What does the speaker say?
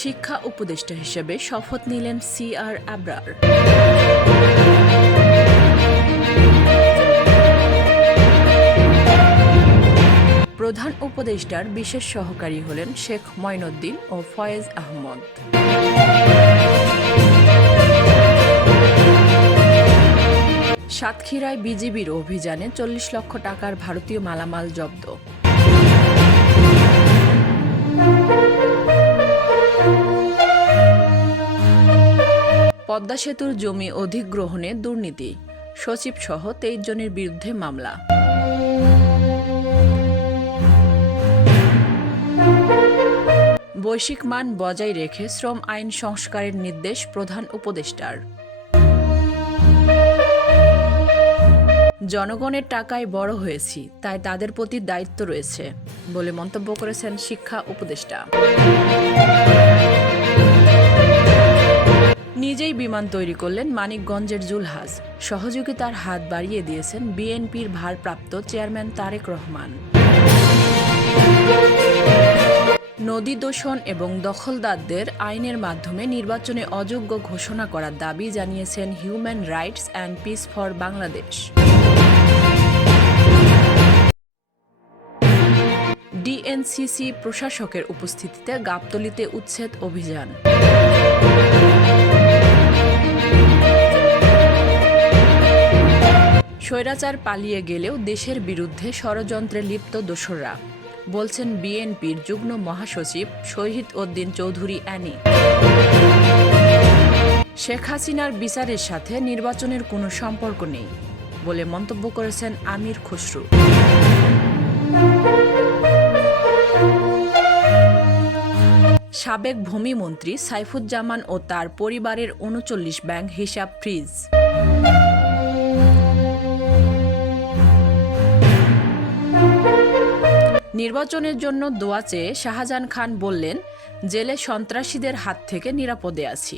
শিক্ষা উপদেষ্টা হিসেবে শপথ নিলেন সিআর আবরার। প্রধান উপদেষ্টার বিশেষ সহকারী হলেন শেখ মঈনুদ্দিন ও ফয়েজ আহমদ। সাতক্ষীরায় বিজিবির অভিযানে ৪০ লক্ষ টাকার ভারতীয় মালামাল জব্দ। পদ্মা সেতুর জমি অধিগ্রহণে দুর্নীতি, সচিবসহ ২৩ জনের বিরুদ্ধে মামলা। বৈশ্বিক মান বজায় রেখে শ্রম আইন সংস্কারের নির্দেশ প্রধান উপদেষ্টার। জনগণের টাকায় বড় হয়েছি, তাই তাদের প্রতি দায়িত্ব রয়েছে বলে মন্তব্য করেছেন শিক্ষা উপদেষ্টা। নিজেই বিমান তৈরি করলেন মানিকগঞ্জের জুলহাস, সহযোগিতার হাত বাড়িয়ে দিয়েছেন বিএনপির ভারপ্রাপ্ত চেয়ারম্যান তারেক রহমান। নদী দূষণ এবং দখলদারদের আইনের মাধ্যমে নির্বাচনে অযোগ্য ঘোষণা করার দাবি জানিয়েছেন human rights and piece for Bangladesh. DNCC প্রশাসকের উপস্থিতিতে গাবতলীতে উচ্ছেদ অভিযান। স্বৈরাচার পালিয়ে গেলেও দেশের বিরুদ্ধে ষড়যন্ত্রে লিপ্ত দোসররা, বলছেন বিএনপির যুগ্ম মহাসচিব শহীদ উদ্দিন চৌধুরী অ্যানি। শেখ হাসিনার বিচারের সাথে নির্বাচনের কোনো সম্পর্ক নেই বলে মন্তব্য করেছেন আমির খসরু। সাবেক ভূমিমন্ত্রী সাইফুজ্জামান ও তার পরিবারের ৩৯ ব্যাংক হিসাব ফ্রিজ। নির্বাচনের জন্য দোয়া চেয়ে শাহজাহান খান বললেন, জেলে সন্ত্রাসীদের হাত থেকে নিরাপদে আছি।